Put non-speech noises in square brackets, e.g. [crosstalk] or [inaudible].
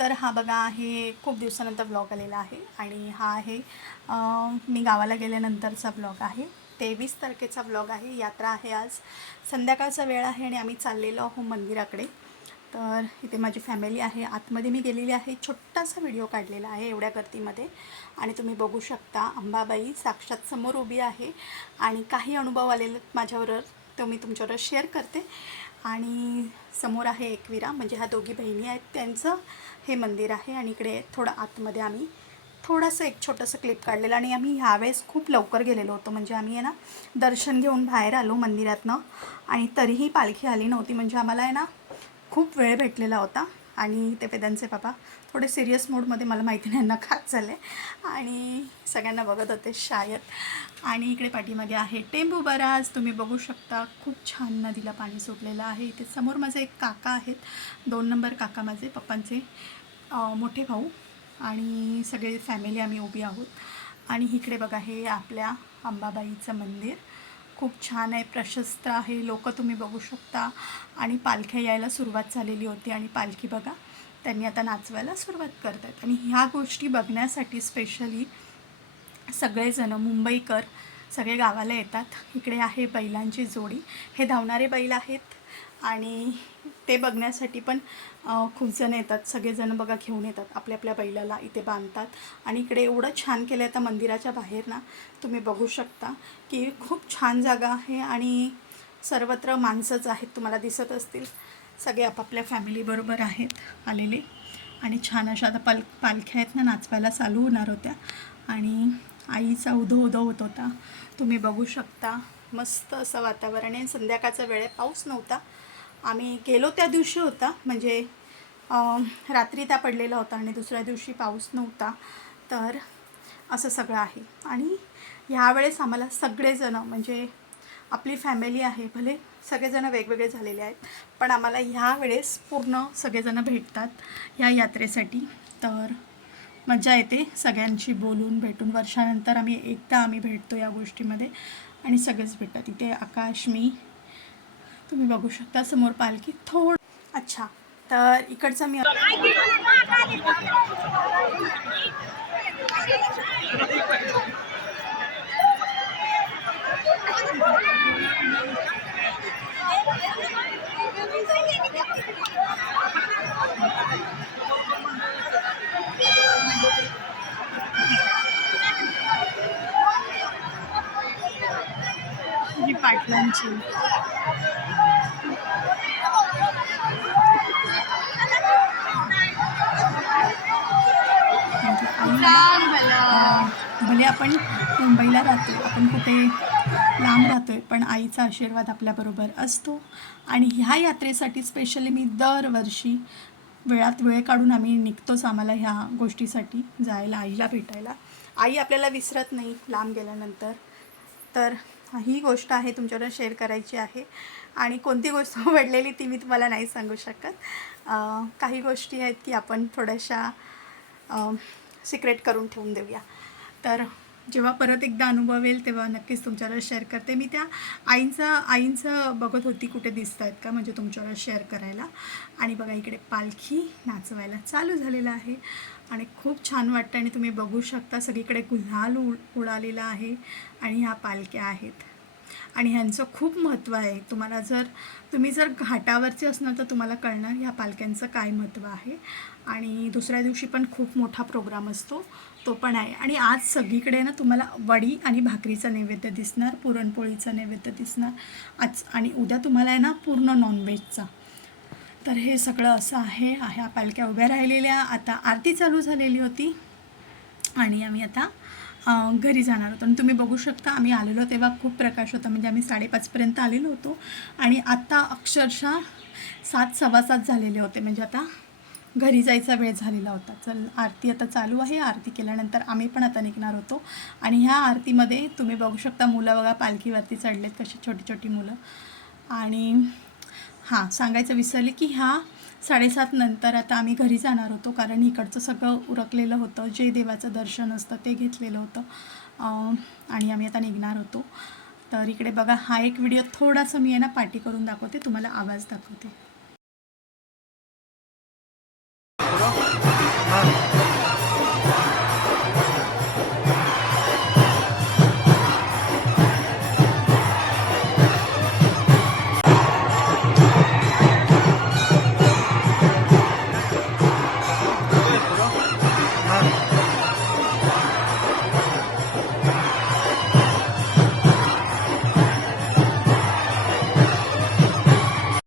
तर हा बघा आहे खूप दिवसानंतर ब्लॉग आलेला आहे आणि हा आहे मी गावाला गेल्यानंतरचा ब्लॉग आहे. तेवीस तारखेचा ब्लॉग आहे यात्रा आहे आज. संध्याकाळचा वेळ आहे आणि आम्ही चाललेलो आहो मंदिराकडे. तर इथे माझी फॅमिली आहे. आतमध्ये मी गेलेली आहे. छोटासा व्हिडिओ काढलेला आहे एवढ्या गर्दीमध्ये. आणि तुम्ही बघू शकता अंबाबाई साक्षात समोर उभी आहे. आणि काही अनुभव आलेले माझ्याबरोबर तो मी तुमच्याबरोबर शेअर करते. आणि समोर आहे एकविरा म्हणजे ह्या दोघी बहिणी आहेत. त्यांचं हे मंदिर आहे आणि इकडे थोडं आतमध्ये आम्ही थोडंसं एक छोटंसं क्लिप काढलेलं आणि आम्ही ह्यावेळेस खूप लवकर गेलेलो होतो. म्हणजे आम्ही आहे ना दर्शन घेऊन बाहेर आलो मंदिरातनं आणि तरीही पालखी आली नव्हती. म्हणजे आम्हाला आहे ना खूप वेळ भेटलेला होता. आणि ते वेदांचे बाबा थोडे सिरियस मूडमध्ये मला माहिती नाही यांना खात झाले आणि सगळ्यांना बघत होते शायद आणि इकडे पाठीमागे आहे टेंबू बराज. तुम्ही बघू शकता खूप छान नदीला पाणी सुटलेलं आहे. इथे समोर माझे एक काका आहेत. दोन नंबर काका माझे पप्पांचे मोठे भाऊ. आणि सगळे फॅमिली आम्ही उभी आहोत. आणि इकडे बघा हे आपल्या अंबाबाईचं मंदिर. खूप छान आहे प्रशस्त आहे लोक तुम्ही बघू शकता. आणि पालख्या यायला सुरुवात झालेली होती आणि पालखी बघा त्यांनी आता नाचवायला सुरुवात करत आहेत आणि ह्या गोष्टी बघण्यासाठी स्पेशली सगळेजणं मुंबईकर सगळे गावाला येतात. इकडे आहे बैलांची जोडी. हे धावणारे बैल आहेत. आणि ते बघण्यासाठी पण खूप जण येतात. सगळेजण बघा घेऊन येतात. आपल्या आपल्या बैलाला इथे बांधतात. आणि इकडे एवढं छान केलं आहे आता मंदिराच्या बाहेर ना तुम्ही बघू शकता की खूप छान जागा आहे आणि सर्वत्र माणसंच आहेत तुम्हाला दिसत असतील. सगळे आपापल्या फॅमिलीबरोबर आहेत आलेले. आणि छान अशा आता पाल पालख्या आहेत ना नाचवायला चालू होणार होत्या. आणि आईचा उधो उधो होत होता. तुम्ही बघू शकता. मस्त असं वातावरण आहे. संध्याकाळचा वेळ आहे. पाऊस नव्हता. आम्ही गेलो त्या दिवशी होता म्हणजे रात्री त्या पडलेला होता आणि दुसऱ्या दिवशी पाऊस नव्हता. तर असं सगळं आहे. आणि ह्यावेळेस आम्हाला सगळेजणं म्हणजे आपली फॅमिली आहे भले सगळेजण वेगवेगळे झालेले आहेत पण आम्हाला ह्या वेळेस पूर्ण सगळेजणं भेटतात ह्या यात्रेसाठी. तर मजा येते सगळ्यांशी बोलून भेटून. वर्षानंतर आम्ही एकदा आम्ही भेटतो या गोष्टीमध्ये आणि सगळेच भेटतात. इथे आकाश मी तुम्ही बघू शकता समोर पालखी थोड अच्छा तर इकडचा मी जी पाटलांची. भले आपण मुंबईला राहतो आपण कुठे लांब राहतोय पण आईचा आशीर्वाद आपल्याबरोबर असतो. आणि ह्या यात्रेसाठी स्पेशली मी दरवर्षी वेळात वेळ काढून आम्ही निघतोच आम्हाला ह्या गोष्टीसाठी जायला आईला भेटायला. आई आपल्याला विसरत नाही लांब गेल्यानंतर. तर ही गोष्ट आहे तुमच्याकडून शेअर करायची आहे. आणि कोणती गोष्ट [laughs] आवडलेली ती मी तुम्हाला नाही सांगू शकत. काही गोष्टी आहेत की आपण थोड्याशा सिक्रेट करून ठेवून देऊया. तर जेव्हा परत एकदा अनुभव येईल तेव्हा नक्कीच तुमच्याला शेअर करते. मी त्या आईंचं आईंचं बघत होती कुठे दिसत आहेत का म्हणजे तुमच्याला शेअर करायला. आणि बघा इकडे पालखी नाचवायला चालू झालेलं आहे. आणि खूप छान वाटतं आणि तुम्ही बघू शकता सगळीकडे गुल्हाल उ उडालेला आहे. आणि ह्या पालख्या आहेत. आणि ह्यांचं खूप महत्त्व आहे. तुम्हाला जर तुम्ही जर घाटावरचे असणार तर तुम्हाला कळणार ह्या पालख्यांचं काय महत्त्व आहे. आणि दुसऱ्या दिवशी पण खूप मोठा प्रोग्राम असतो. तो पण आहे. आणि आज सगळीकडे ना तुम्हाला वडी आणि भाकरीचा नैवेद्य दिसणार पुरणपोळीचा नैवेद्य दिसणार. आज आणि उद्या तुम्हाला आहे ना पूर्ण नॉनव्हेजचा तर हे सगळं असं आहे. ह्या पालख्या उभ्या राहिलेल्या. आता आरती चालू झालेली होती. आणि आम्ही आता घरी जाणार होतो. आणि तुम्ही बघू शकता आम्ही आलेलो तेव्हा खूप प्रकाश होता. म्हणजे आम्ही साडेपाचपर्यंत आलेलो होतो. आणि आत्ता अक्षरशः सात सव्वा सात झालेले होते. म्हणजे आता घरी जायचा वेळ झालेला होता. चल आरती आता चालू आहे. आरती केल्यानंतर आम्ही पण आता निघणार होतो. आणि ह्या आरतीमध्ये तुम्ही बघू शकता मुलं बघा पालखीवरती चढलेत कशी छोटी छोटी मुलं. आणि हां सांगायचं विसरले की ह्या साडेसात नंतर आता आम्ही घरी जाणार होतो कारण इकडचं सगळं उरकलेलं होतं जे देवाचं दर्शन असतं ते घेतलेलं होतं. आणि आम्ही आता निघणार होतो. तर इकडे बघा हा एक व्हिडिओ थोडासा मी आहे ना पाठी करून दाखवते तुम्हाला आवाज दाखवते. हां. Huh?